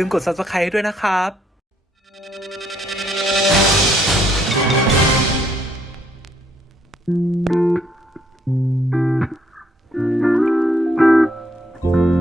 ลืมกด subscribe ด้วยนะครับส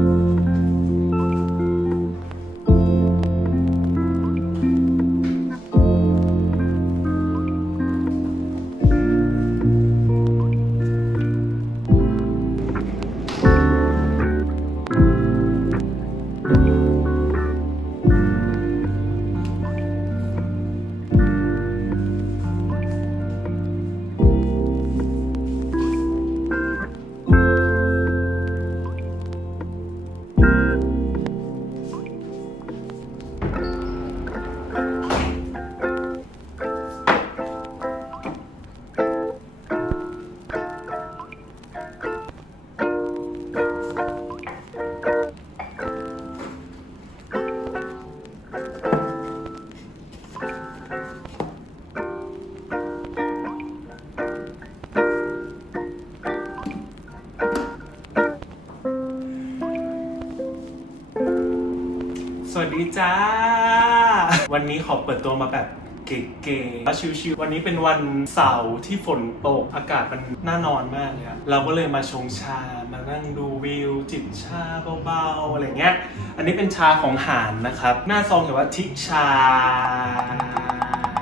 วันนี้ขอเปิดตัวมาแบบเก๋ๆและชิวๆวันนี้เป็นวันเสาร์ที่ฝนตกอากาศมันน่านอนมากเลยเราก็เลยมาชงชามานั่งดูวิว จิบชาเบาๆอะไรเงี้ย อันนี้เป็นชาของหานนะครับ หน้าซองเขียนว่าทิชา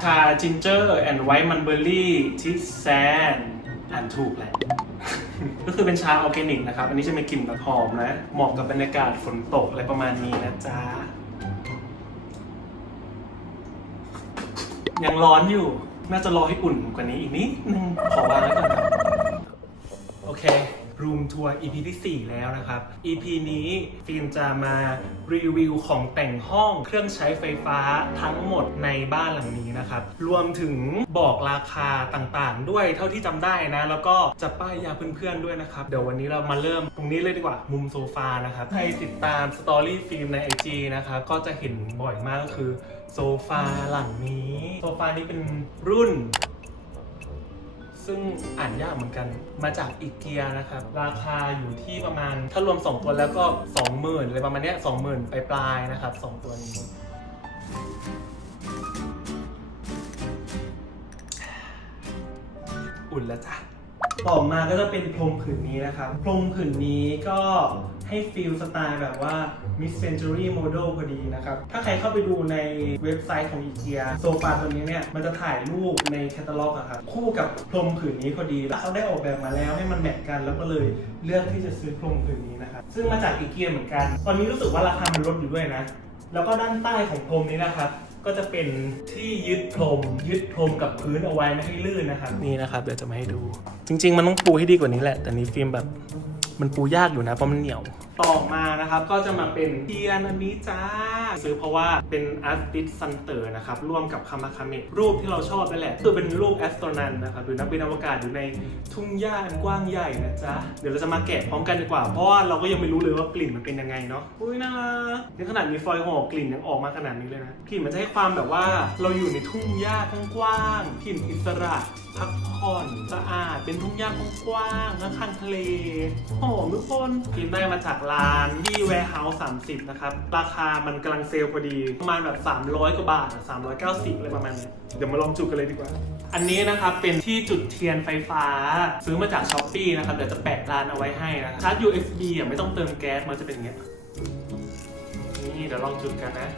ชาจินเจอร์แอนด์ไวท์มันเบอร์รี่ทิสแซนอ่านถูกแหละก็คือเป็นชาออร์แกนิกนะครับ อันนี้จะมีกลิ่นแบบหอมนะ เหมาะกับบรรยากาศฝนตกอะไรประมาณนี้นะจ๊ะ ยังร้อนอยู่ น่าจะรอให้อุ่นกว่านี้อีกนิดนึงขอวางไว้ก่อนโอเค รูมทัวร์ EP ที่ 4 แล้วนะครับ EP นี้ฟิล์มจะมารีวิวของแต่งห้องเครื่องใช้ไฟฟ้าทั้งหมดในบ้านหลังนี้นะครับ รวมถึงบอกราคาต่างๆ ด้วยเท่าที่จำได้นะ แล้วก็จะป้ายยาเพื่อนๆด้วยนะครับ เดี๋ยววันนี้เรามาเริ่มตรงนี้เลยดีกว่ามุมโซฟานะครับใครติดตามสตอรี่ฟิล์มใน IG นะครับก็จะเห็นบ่อยมากก็คือโซฟาหลังนี้ โซฟานี้เป็นรุ่น ซึ่งอ่านยากเหมือนกันมาจากอีเกียนะครับ ราคาอยู่ที่ประมาณ ถ้ารวม 2 ตัวแล้วก็ 20,000อะไรประมาณเนี้ย20,000 ไปปลายๆนะครับ 2 ตัวนี้ อุ่นแล้วจ้ะ ต่อมาก็จะเป็นพรมผืนนี้นะครับ พรมผืนนี้ก็ให้ฟีลสไตล์แบบว่า Mid Century Model พอดีนะครับ ถ้าใครเข้าไปดูในเว็บไซต์ของอีเกียโซฟาตัวนี้เนี่ย มันจะถ่ายรูปในแคตตาล็อกอะครับ คู่กับพรมผืนนี้พอดีแล้วเขาได้ออกแบบมาแล้วให้มันแมทกันแล้วก็เลยเลือกที่จะซื้อพรมผืนนี้นะครับ ซึ่งมาจากอีเกียเหมือนกัน ตอนนี้รู้สึกว่าราคามันลดอยู่ด้วยนะ แล้วก็ด้านใต้ของพรมนี้นะครับ ก็จะเป็นที่ยึดพรม ยึดพรมกับพื้นเอาไว้ไม่ให้ลื่นนะครับ นี่นะครับเดี๋ยวจะมาให้ดู จริง ๆ มันต้องปูให้ดีกว่านี้แหละ แต่นี้ฟิล์มแบบมันปูยากอยู่นะเพราะมันเหนียว ต่อมานะครับก็จะมาเป็นเทียนอันนี้จ้า ซื้อเพราะว่าเป็นอาร์ติสซันเตอร์นะครับร่วมกับคามาคาเมะรูปที่เราชอบนั่นแหละคือเป็นรูปแอสโตรนันนะครับหรือนักบินอวกาศอยู่ในทุ่งหญ้าอันกว้างใหญ่นะจ๊ะเดี๋ยวเราจะมาแกะพร้อมกันดีกว่า เพราะว่าเราก็ยังไม่รู้เลยว่ากลิ่นมันเป็นยังไงเนาะอุ้ยน่ารักนี่ขนาดมีฟอยล์ห่อกลิ่นยังออกมาขนาดนี้เลยนะกลิ่นมันจะให้ความแบบว่าเราอยู่ในทุ่งหญ้ากว้างๆกลิ่นอิสระพักผ่อนสะอาดเป็นทุ่งหญ้ากว้างๆข้างทะเลหอมทุกคนกลิ่นได้มาจากร้านที่ Warehouse 30นะครับ ราคามันกำลังเซลล์พอดี ประมาณแบบ 300 กว่าบาทอะ390อะไรประมาณนี้เดี๋ยวมาลองจุดกันเลยดีกว่า อันนี้นะครับ เป็นที่จุดเทียนไฟฟ้า ซื้อมาจาก s h อ p e e นะครับ เดี๋ยวจะแปะร้านเอาไว้ให้นะชาร์จ USB อะไม่ต้องเติมแก๊สมันจะเป็นอย่างเงี้ยนี่เดี๋ยวลองจุดกันนะ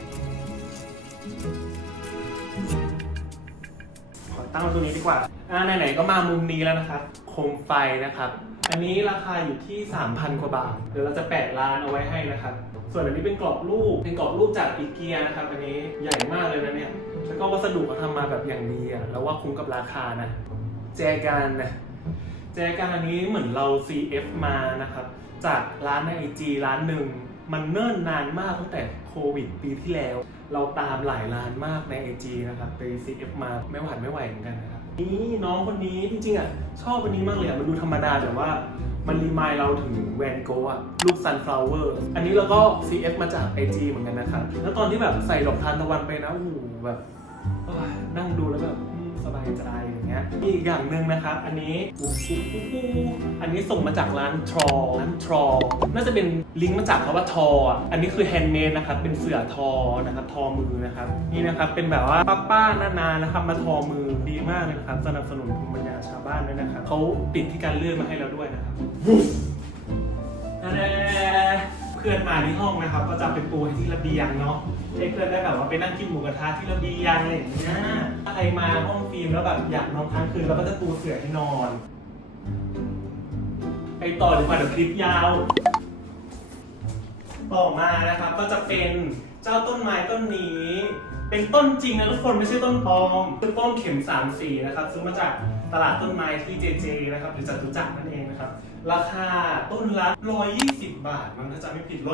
ขอตั้งตรงนี้ดีกว่าอ่าไหนๆก็มามุมนี้แล้วนะครับ โคมไฟนะครับ อันนี้ราคาอยู่ที่ 3,000กว่าบาท เดี๋ยวเราจะแปะร้านเอาไว้ให้นะครับ ส่วนอันนี้เป็นกรอบรูป เป็นกรอบรูปจากอีเกียนะครับ อันนี้ใหญ่มากเลยนะเนี่ย แล้วก็วัสดุเขาทำมาแบบอย่างดีอะแล้วว่าคุ้มกับราคานะ แจกันนะ แจกันอันนี้เหมือนเรา CF มานะครับ จากร้านในไอจีร้านหนึ่ง มันเนิ่นนานมากตั้งแต่โควิดปีที่แล้ว เราตามหลายร้านมากในไอจีนะครับ ไป CF มาไม่หวานไม่ไหวเหมือนกันนะครับ นี่น้องคนนี้จริงๆอะชอบอันนี้มากเลยอะมันดูธรรมดาแต่ว่ามันรีมายเราถึงแวนโกะอะลูก sunflower อันนี้เราก็ CF มาจาก IG เหมือนกันนะครับแล้วตอนที่แบบใส่ดอกทานตะวันไปนะโอ้โหแบบโอ้ยนั่งดูแล้วแบบอืม สบายใจอย่างเงี้ยมีอีกอย่างหนึ่งนะครับ อันนี้อู้หูหูหูอันนี้ส่งมาจากร้านทรอร้านทรอน่าจะเป็นลิงก์มาจากคำว่าทออะอันนี้คือแฮนด์เมดนะครับเป็นเสือทอนะครับทอมือนะครับนี่นะครับเป็นแบบว่าป้าป้าๆนาๆนะครับมาทอมือดีมากเลยนะครับสนับสนุนภูมิปัญญาชาวบ้านด้วยนะครับเขาติดที่การเลื่อนมาให้เราด้วยนะครับนั่นแหละ เพื่อนมาที่ห้องนะครับ ก็จะเป็นปูให้ที่ระเบียงเนาะให้เพื่อนได้แบบว่าไปนั่งกินหมูกระทะที่ระเบียงอะไรอย่างเงี้ยถ้าใครมาห้องฟิล์มแล้วแบบอยากนอนค้างคืนเราก็จะปูเสื่อให้นอน ไปต่อดีกว่าเดี๋ยวคลิปยาว ต่อมานะครับก็จะเป็นเจ้าต้นไม้ต้นนี้ เป็นต้นจริงนะทุกคนไม่ใช่ต้นปลอมคือต้นเข็มสามสีนะครับซื้อมาจาก ตลาดต้นไม้ที่เจเจนะครับหรือจตุจักรนั่นเองนะครับ ราคาต้นละ 120 บาท มันถ้าจำไม่ผิด 120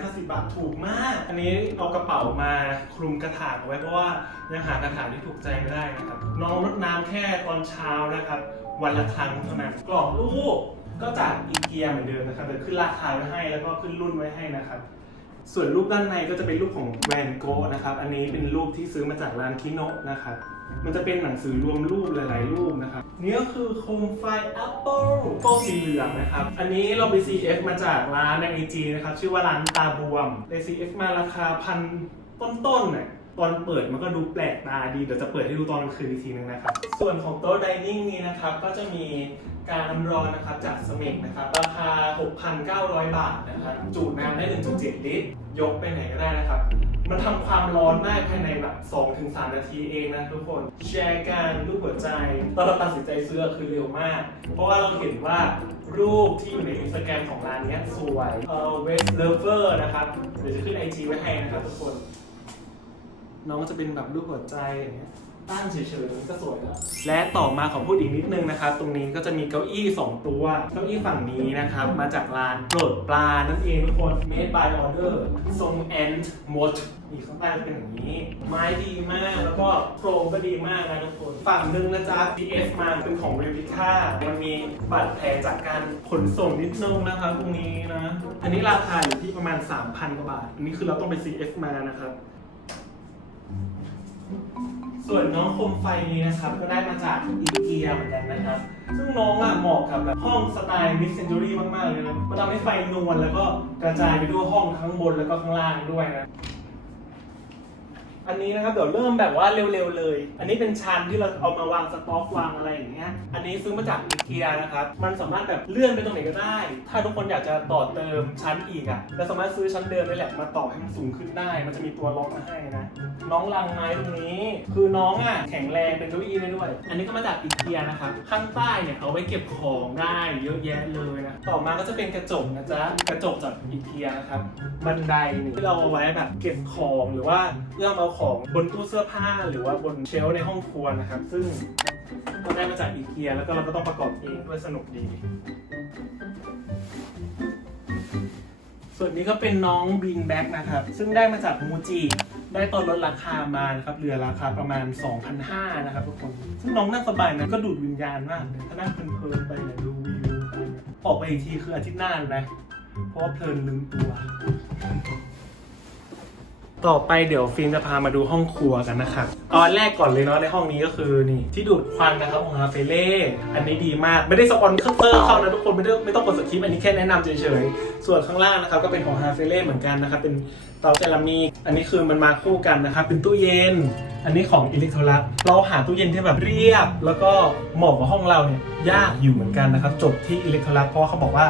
150 บาทถูกมาก อันนี้เอากระเป๋ามาคลุมกระถางเอาไว้เพราะว่ายังหากระถางที่ถูกใจไม่ได้นะครับ น้องรดน้ำแค่ตอนเช้านะครับ วันละครั้งเท่านั้นกรอบรูปก็จากอีเกียเหมือนเดิมนะครับเดี๋ยวขึ้นราคาไว้ให้แล้วก็ขึ้นรุ่นไว้ให้นะครับส่วนรูปด้านในก็จะเป็นรูปของแวนโกะนะครับ อันนี้เป็นรูปที่ซื้อมาจากร้านคิโนะนะครับ มันจะเป็นหนังสือรวมรูปหลาย ๆ รูปนะครับนี่ก็คือโคมไฟ Apple โปสีเหลืองนะครับ อันนี้เราไป CF มาจากร้านใน IG นะครับ ชื่อว่าร้านตาบวมไป CF มาราคาพันต้นๆน่ะตอนเปิดมันก็ดูแปลกตาดี เดี๋ยวจะเปิดให้ดูตอนกลางคืนอีกทีนึงนะครับ ส่วนของโต๊ะไดนิ่งนี้นะครับ ก็จะมีการน้ำร้อนนะครับจากสมิกนะครับ ราคา 6,900 บาทนะครับ จุน้ำได้ 1.7 ลิตร ยกไปไหนก็ได้นะครับ มันทำความร้อนได้ภายในแบบ2-3นาทีเองนะทุกคน แชร์กันรูปหัวใจตอนเราตัดสินใจซื้อคือเร็วมาก เพราะว่าเราเห็นว่ารูปที่อยู่ในอินสตาแกรมของร้านนี้สวยเอ่อ West Lover นะครับเดี๋ยวจะขึ้นไอจีไว้ให้นะครับทุกคน น้องก็จะเป็นแบบรูปหัวใจอย่างเงี้ย ตั้งเฉยๆก็สวยแล้วและต่อมาขอพูดอีกนิดนึงนะครับ ตรงนี้ก็จะมีเก้าอี้ 2 ตัว เก้าอี้ฝั่งนี้นะครับ มาจากร้านโปรดปลานั่นเองทุกคน made by order ทรง ant mod นี่ข้างใต้จะเป็นอย่างนี้ ไม้ดีมากแล้วก็โครงก็ดีมากนะทุกคน ฝั่งหนึ่งนะจ๊ะ DS มาเป็นของ Replica มันมีบาดแผลจากการขนส่งนิดนึงนะครับตรงนี้นะ อันนี้ราคาอยู่ที่ประมาณ 3,000 กว่าบาท อันนี้คือเราต้องไป CF มานะครับ ส่วนน้องคมไฟนี้นะครับ ก็ได้มาจากอีเกียเหมือนกันนะครับ ซึ่งน้องอะเหมาะกับแบบห้องสไตล์มิสเซนจูรี่มากๆเลยนะมันทำให้ไฟนวลแล้วก็กระจายไปทั่วห้องทั้งบนแล้วก็ข้างล่างด้วยนะอันนี้นะครับเดี๋ยวเริ่มแบบว่าเร็วๆเลย อันนี้เป็นชั้นที่เราเอามาวางสต็อกวางอะไรอย่างเงี้ย อันนี้ซื้อมาจากอีเกียนะครับ มันสามารถแบบเลื่อนไปตรงไหนก็ได้ ถ้าทุกคนอยากจะต่อเติมชั้นอีกอะเราสามารถซื้อชั้นเดิมนี่แหละมาต่อให้มันสูงขึ้นได้ มันจะมีตัวล็อกมาให้นะ น้องรังไม้ตรงนี้ คือน้องอะแข็งแรงเป็นเก้าอี้ได้ด้วย อันนี้ก็มาจากอีเกียนะครับ ข้างใต้เนี่ยเอาไว้เก็บของได้เยอะแยะเลยนะ ต่อมาก็จะเป็นกระจกนะจ๊ะ กระจกจากอีเกียนะครับ บันไดนี่ที่เราเอาไว้แบบเก็บของหรือว่าเอื้อมเอาของบนตู้เสื้อผ้าหรือว่าบนเชลฟ์ในห้องครัวนะครับ ซึ่งก็ได้มาจากอีเกียแล้วก็เราก็ต้องประกอบเองด้วยสนุกดี ส่วนนี้ก็เป็นน้องบีนแบ็กนะครับ ซึ่งได้มาจากมูจิ ได้ตอนลดราคามานะครับเหลือราคาประมาณ 2,500นะครับทุกคน ซึ่งน้องนั่งสบายนะก็ดูดวิญญาณมากเลยถ้านั่งเพลินๆไปเนี่ยดูวิวไปออกไปอีกทีคืออาทิตย์หน้าเลยนะ เพราะว่าเพลินลืมตัว ต่อไปเดี๋ยวฟิล์มจะพามาดูห้องครัวกันนะครับเออันแรกก่อนเลยเนาะในห้องนี้ก็คือนี่ที่ดูดควันนะครับของฮาเฟเล่อันนี้ดีมากไม่ได้สปอนเซอร์เข้านะทุกคนไม่ได้ไม่ต้องกดสคริปต์อันนี้แค่แนะนำเฉยๆส่วนข้างล่างนะครับก็เป็นของฮาเฟเล่เหมือนกันนะครับเป็นเตาเซรามิกอันนี้คือมันมาคู่กันนะครับเป็นตู้เย็น อันนี้ของอิเล็กโทรลักเราหาตู้เย็นที่แบบเรียบ แล้วก็เหมาะกับห้องเราเนี่ยยากอยู่เหมือนกันนะครับจบที่อิเล็กโทรลักเพราะว่าเขาบอกว่า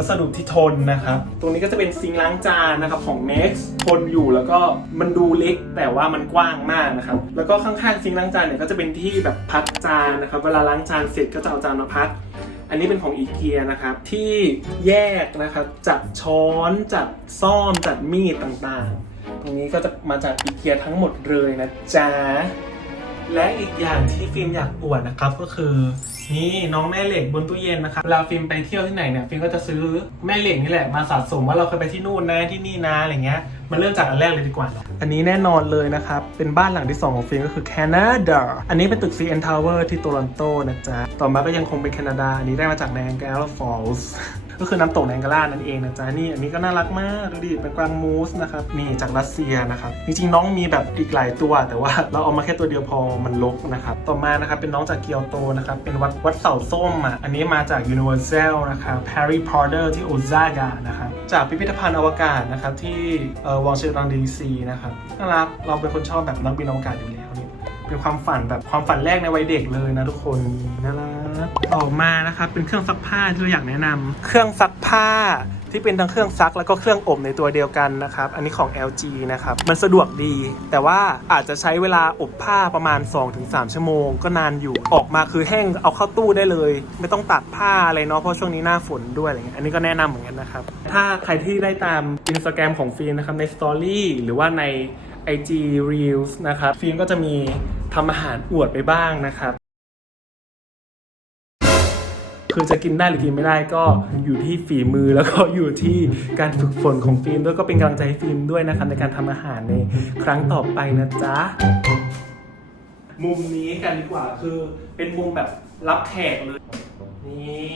วัสดุที่ทนนะครับ ตรงนี้ก็จะเป็นซิงค์ล้างจานนะครับของ Nex ทนอยู่แล้วก็มันดูเล็กแต่ว่ามันกว้างมากนะครับ แล้วก็ข้างๆซิงค์ล้างจานเนี่ยก็จะเป็นที่แบบพักจานนะครับ เวลาล้างจานเสร็จก็จะเอาจานมาพักอันนี้เป็นของอีเกียนะครับ ที่แยกนะครับจัดช้อนจัดซ่อมจัดมีดต่างๆ ตรงนี้ก็จะมาจากอีเกียทั้งหมดเลยนะจ๊ะและอีกอย่างที่ฟิล์มอยากอวดนะครับก็คือ นี่น้องแม่เหล็กบนตู้เย็นนะครับเวลาฟิล์มไปเที่ยวที่ไหนเนี่ยฟิล์มก็จะซื้อแม่เหล็กนี่แหละมาสะสมว่าเราเคยไปที่นู่นนะที่นี่นะอะไรเงี้ยมาเริ่มจากอันแรกเลยดีกว่า อันนี้แน่นอนเลยนะครับ เป็นบ้านหลังที่ 2 ของฟิล์มก็คือแคนาดา อันนี้เป็นตึก CN Tower ที่โตลอนโตนะจ๊ะ ต่อมาก็ยังคงเป็นแคนาดา อันนี้ได้มาจากแนงแกลฟอลส์็คือน้ำตกแนงกาล่านั่นเองนะจ๊ะนี่อันนี้ก็น่ารักมากดูดิเป็นกวางมูสนะครับนี่จากรัสเซียนะครับจริงๆน้องมีแบบอีกหลายตัว แต่ว่าเราเอามาแค่ตัวเดียวพอมันลกนะครับต่อมานะครับเป็นน้องจากเกียวโตนะครับเป็นวัดวัดเสาส้มอะอันนี้มาจาก Universal นะครับ Harry Potter ที่โอซากะนะครับจากพิพิธภัณฑ์อวกาศนะครับที่วองเชรังดีซีนะครับน่ารักเราเป็นคนชอบแบบนักบินอวกาศอยู่แล้ว เป็นความฝันแบบความฝันแรกในวัยเด็กเลยนะทุกคนน่ารักต่อมานะครับเป็นเครื่องซักผ้าที่เราอยากแนะนำเครื่องซักผ้าที่เป็นทั้งเครื่องซักแล้วก็เครื่องอบในตัวเดียวกันนะครับ อันนี้ของ LG นะครับ มันสะดวกดี แต่ว่าอาจจะใช้เวลาอบผ้าประมาณ 2-3 ชั่วโมง ก็นานอยู่ ออกมาคือแห้งเอาเข้าตู้ได้เลย ไม่ต้องตากผ้าอะไรเนาะ เพราะช่วงนี้หน้าฝนด้วยอะไรเงี้ย อันนี้ก็แนะนำเหมือนกันนะครับ ถ้าใครที่ได้ตาม Instagram ของฟิล์มนะครับใน Story หรือว่าใน IG Reels นะครับฟิล์มก็จะมีทำอาหารอวดไปบ้างนะครับ คือจะกินได้หรือกินไม่ได้ก็อยู่ที่ฝีมือแล้วก็อยู่ที่การฝึกฝนของฟิล์มด้วยก็เป็นกำลังใจให้ฟิล์มด้วยนะครับในการทำอาหารในครั้งต่อไปนะจ๊ะ มุมนี้กันดีกว่าคือเป็นมุมแบบรับแขกเลย นี่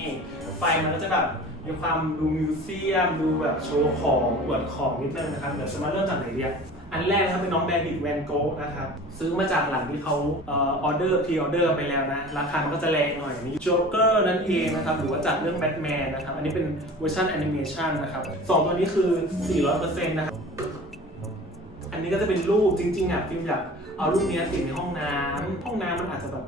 ไฟมันก็จะแบบมีความดูมิวเซียม ดูแบบโชว์ของอวดของนิดนึงนะครับ เดี๋ยวจะมาเริ่มจากไหนดีอะ อันแรกนะครับเป็นน้องแบดิกแวนโกนะครับ ซื้อมาจากหลังที่เขาเออเดอร์พรีออเดอร์ไปแล้วนะ ราคามันก็จะแรงหน่อยนี้โจ๊กเกอร์นั่นเองนะครับ หรือว่าจากเรื่องแบทแมนนะครับ อันนี้เป็นเวอร์ชันแอนิเมชันนะครับสองตัวนี้คือ 400%นะครับ อันนี้ก็จะเป็นรูปจริงๆอะฟิล์มอยาก เอารูปเนี้ยติดในห้องน้ำห้องน้ำมันอาจจะแบบ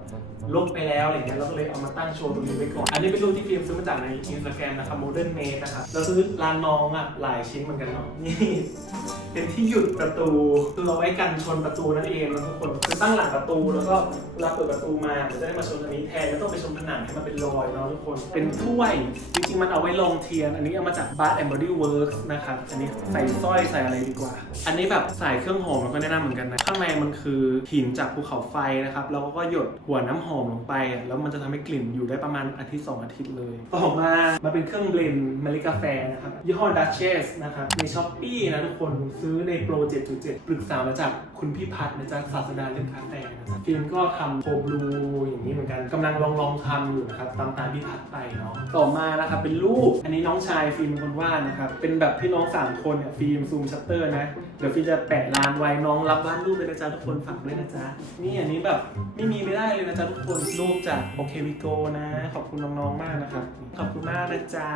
ลบไปแล้วอะไรเงี้ยเราก็เลยเอามาตั้งโชว์ตรงนี้ไว้ก่อน อันนี้เป็นรูปที่ฟิล์มซื้อมาจากในอินสตาแกรมนะครับโมเดิร์นเมดนะครับเราซื้อร้านน้องอะหลายชิ้นเหมือนกันเนาะนี่ เป็นที่หยุดประตูคือเราไว้กันชนประตูนั่นเองนะทุกคนคือตั้งหลังประตูแล้วก็ เวลาเปิดประตูมาจะได้มาชนอันนี้แทนไม่ต้องไปชนผนังให้มันเป็นรอยเนาะทุกคน เป็นถ้วย จริงๆ มันเอาไว้รองเทียน อันนี้เอามาจาก Bath and Body Works นะครับ อันนี้ใส่สร้อยใส่อะไรดีกว่า อันนี้แบบใส่เครื่องหอมมันก็แนะนำเหมือนกันนะ ข้างในมันคือหินจากภูเขาไฟนะครับ แล้วก็หยดหัวน้ำหอมลงไป แล้วมันจะทำให้กลิ่นอยู่ได้ประมาณอาทิตย์สองอาทิตย์เลย ต่อมามาเป็นเครื่องเบลนด์เมล็ดกาแฟนะครับ ยี่ห้อ Duchess นะครับ ในช้อปปี้นะทุกคน ซื้อในโปร 7.7 ปรึกษามาจากคุณพี่พัฒน์นะจ๊ะศาสดาเรื่องกาแฟนะจ๊ะฟิล์มก็ทำโคบลูอย่างนี้เหมือนกันกำลังลองลองทำอยู่นะครับตามตามพี่พัฒน์ไปเนาะต่อมานะครับเป็นรูปอันนี้น้องชายฟิล์มคนวาดนะครับเป็นแบบพี่น้องสามคนเนี่ยฟิล์มซูมชัตเตอร์นะเดี๋ยวฟิล์มจะแปะลานไว้น้องรับวาดรูปเลยนะจ๊ะทุกคนฝากด้วยนะจ๊ะนี่อันนี้แบบไม่มีไม่ได้เลยนะจ๊ะทุกคนรูปจากโอเควิโกนะ ขอบคุณน้องๆมากนะครับขอบคุณมากนะจ๊ะ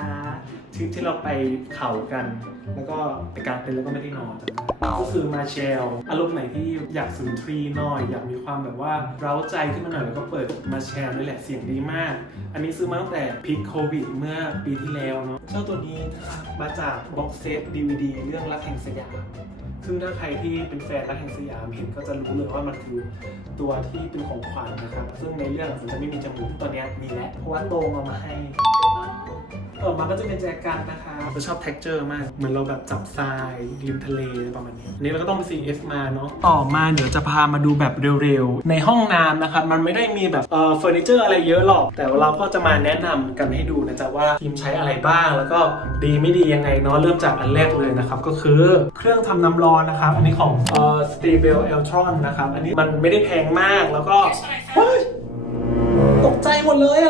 ทริปที่เราไปเขากัน แล้วก็ไปกางเต็นท์แล้วก็ไม่ได้นอนก็คือมาเชลอารมณ์ไหนที่อยากสุนทรีหน่อย อยากมีความแบบว่าเร้าใจขึ้นมาหน่อยแล้วก็เปิดมาแชลนี่แหละเสียงดีมาก อันนี้ซื้อมาตั้งแต่พีคโควิดเมื่อปีที่แล้วเนาะเจ้าตัวนี้นะครับมาจากบ็อกเซต DVD เรื่องรักแห่งสยามซึ่งถ้าใครที่เป็นแฟนรักแห่งสยามเห็นก็จะรู้เลยว่ามันคือตัวที่เป็นของขวัญนะครับ ซึ่งในเรื่องมันจะไม่มีจมูกตัวนี้มีแล้วเพราะว่าโตงเอามาให้ ต่อมาก็จะเป็นแจกันนะคะเราชอบ texture มาก เหมือนเราแบบจับทรายริมทะเลประมาณนี้อันนี้เราก็ต้องไป CF มาเนาะ ต่อมาเดี๋ยวจะพามาดูแบบเร็วๆ ในห้องน้ำนะครับ มันไม่ได้มีแบบเอ่อเฟอร์นิเจอร์อะไรเยอะหรอก แต่ว่าเราก็จะมาแนะนำกันให้ดูนะจ๊ะว่าทีมใช้อะไรบ้าง แล้วก็ดีไม่ดียังไงเนาะ เริ่มจากอันแรกเลยนะครับ ก็คือเครื่องทำน้ำร้อนนะครับ อันนี้ของเอ่อ s t e b e l Eltron นะครับ อันนี้มันไม่ได้แพงมาก แล้วก็เฮ้ยตกใจหมดเลยอะไรอะแม่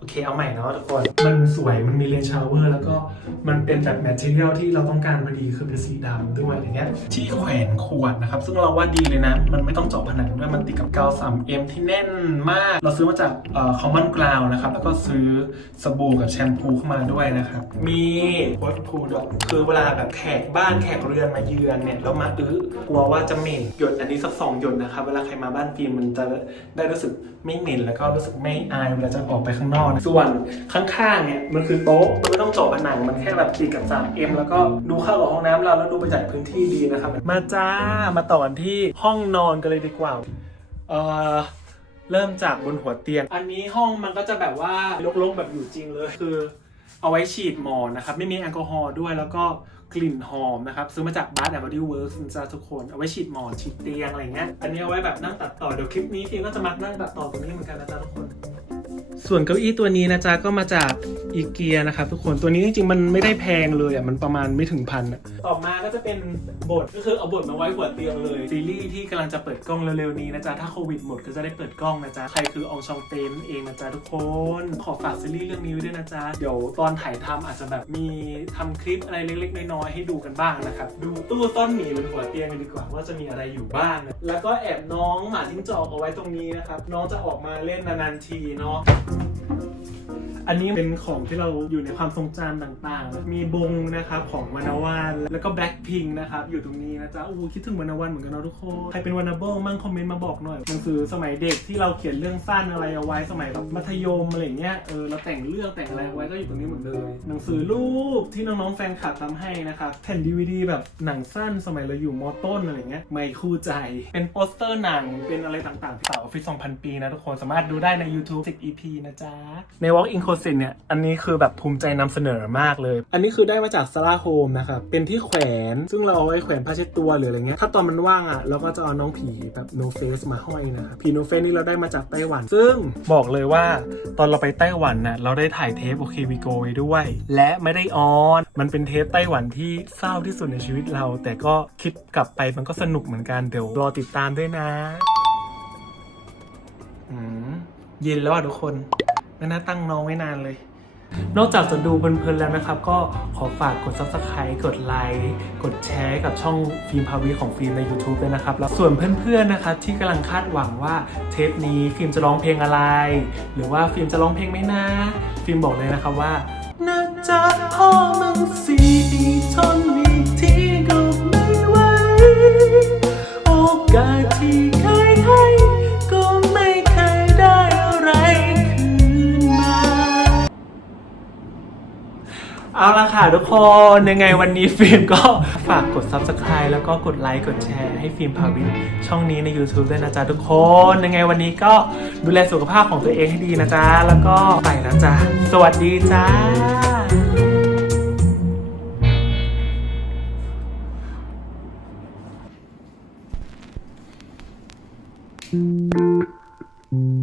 โอเคเอาใหม่เนาะทุกคน มันสวยมันมีเลนชาวเวอร์ แล้วก็มันเป็นแบบแมทเทียลที่เราต้องการพอดีคือเป็นสีดำด้วยอย่างเงี้ยที่แขวนขวดนะครับ ซึ่งเราว่าดีเลยนะ มันไม่ต้องเจาะผนังด้วยมันติดกับกาว 3M ที่แน่นมาก เราซื้อมาจากเอ่อ Common Ground นะครับ แล้วก็ซื้อสบู่กับแชมพูเข้ามาด้วยนะครับ มีวัตถุด้วยคือเวลาแบบแขกบ้านแขกเรือนมาเยือนเนี่ยแล้วมาอื้อกลัวว่าจะเหม็นหยดอันนี้สักสองหยดนะครับเวลาใครมาบ้านฟิล์มมันจะได้รู้สึกไม่เหม็นแล้วก็รู้สึกไม่อายเวลาจะออกไปข้างนอกนะส่วนข้างๆเนี่ยมันคือโต๊ะมันไม่ต้องเจาะผนังมันแค่แบบติดกับ 3M แล้วก็ดูเข้ากับห้องน้ำเราแล้วดูประหยัดพื้นที่ดีนะครับ มาจ้ามาต่อกันที่ห้องนอนกันเลยดีกว่าเอ่อเริ่มจากบนหัวเตียง อันนี้ห้องมันก็จะแบบว่าลกๆแบบอยู่จริงเลยคือเอาไว้ฉีดหมอนนะครับ ไม่มีแอลกอฮอล์ด้วยแล้วก็กลิ่นหอมนะครับ ซื้อมาจาก Bath and Body Works นะจ๊ะทุกคน เอาไว้ฉีดหมอนฉีดเตียงอะไรเงี้ยอันนี้เอาไว้แบบนั่งตัดต่อ เดี๋ยวคลิปนี้ฟิล์มก็จะมานั่งตัดต่อตรงนี้เหมือนกันนะจ๊ะทุกคน ส่วนเก้าอี้ตัวนี้นะจ๊ะก็มาจากอีเกียนะครับทุกคนตัวนี้จริงๆมันไม่ได้แพงเลยอะมันประมาณไม่ถึงพันอะต่อมาก็จะเป็นบทก็คือเอาบทมาไว้หัวเตียงเลย ซีรีส์ที่กำลังจะเปิดกล้องเร็วๆนี้นะจ๊ะถ้าโควิดหมดก็จะได้เปิดกล้องนะจ๊ะใครคืออองชองเตนนเองนะจ๊ะทุกคน ขอฝากซีรีส์เรื่องนี้ไว้ด้วยนะจ๊ะเดี๋ยวตอนถ่ายทำอาจจะแบบมีทำคลิปอะไรเล็กๆน้อยๆให้ดูกันบ้างนะครับดูตู้ต้นหมีบนหัวเตียงกันดีกว่าว่าจะมีอะไรอยู่บ้างนะแล้วก็แอบน้องหมาจิ้งจอกเอาไว้ตรงนี้นะครับน้องจะออกมาเล่นนานๆทีเนาะ Thank you. อันนี้เป็นของที่เราอยู่ในความทรงจำต่างๆ มีบงนะครับของวานวันแล้วก็แบล็คพิงนะครับอยู่ตรงนี้นะจ๊ะโอ้คิดถึงวานวันเหมือนกันเนาะทุกคนใครเป็นวานาเบิลมั่งคอมเมนต์มาบอกหน่อยหนังสือสมัยเด็กที่เราเขียนเรื่องสั้นอะไรเอาไว้สมัยแบบมัธยมอะไรเงี้ยเออเราแต่งเรื่องแต่งอะไรเอาไว้ก็อยู่ตรงนี้หมดเลย หนังสือรูปที่น้องๆแฟนคลับทำให้นะครับแผ่นดีวีดีแบบหนังสั้นสมัยเราอยู่มอต้นอะไรเงี้ยไม่คู่ใจ เป็นโปสเตอร์หนังเป็นอะไรต่างๆที่เต่าออฟฟิศ2000 ปีนะทุกคนสามารถดูได้ใน YouTube 10 EP นะจ๊ะใน Walk in Closet เนี่ย อันนี้คือแบบภูมิใจนำเสนอมากเลย อันนี้คือได้มาจาก Zara Home นะครับ เป็นที่แขวน ซึ่งเราเอาไว้แขวนผ้าเช็ดตัวหรืออะไรเงี้ย ถ้าตอนมันว่างอะ เราก็จะเอาน้องผีแบบ No Face มาห้อยนะครับ ผี No Face นี่เราได้มาจากไต้หวัน ซึ่งบอกเลยว่าตอนเราไปไต้หวันน่ะ เราได้ถ่ายเทปโอเควิโกไว้ด้วย และไม่ได้ออน มันเป็นเทปไต้หวันที่เศร้าที่สุดในชีวิตเรา แต่ก็คิดกลับไปมันก็สนุกเหมือนกัน เดี๋ยวรอติดตามด้วยนะอืมเย็นแล้วอะทุกคน ไม่น่าตั้งน้องไว้นานเลย นอกจากจะดูเพลินๆแล้วนะครับ ก็ขอฝากกด subscribe กดไลค์กดแชร์กับช่องฟิล์มพาวิของฟิล์มใน YouTube ด้วยนะครับ แล้วส่วนเพื่อนๆนะครับที่กำลังคาดหวังว่าเทปนี้ฟิล์มจะร้องเพลงอะไร หรือว่าฟิล์มจะร้องเพลงไหมนะ ฟิล์มบอกเลยนะครับว่านะจ๊ะพ่อมึงสีทนอี เอาละค่ะทุกคนยังไงวันนี้ฟิล์มก็ฝากกด subscribe แล้วก็กดไลค์กดแชร์ให้ฟิล์มพาวินช่องนี้ใน YouTube ด้วยนะจ๊ะทุกคน ยังไงวันนี้ก็ดูแลสุขภาพของตัวเองให้ดีนะจ๊ะ แล้วก็ไปแล้วจ้ะสวัสดีจ้า Thank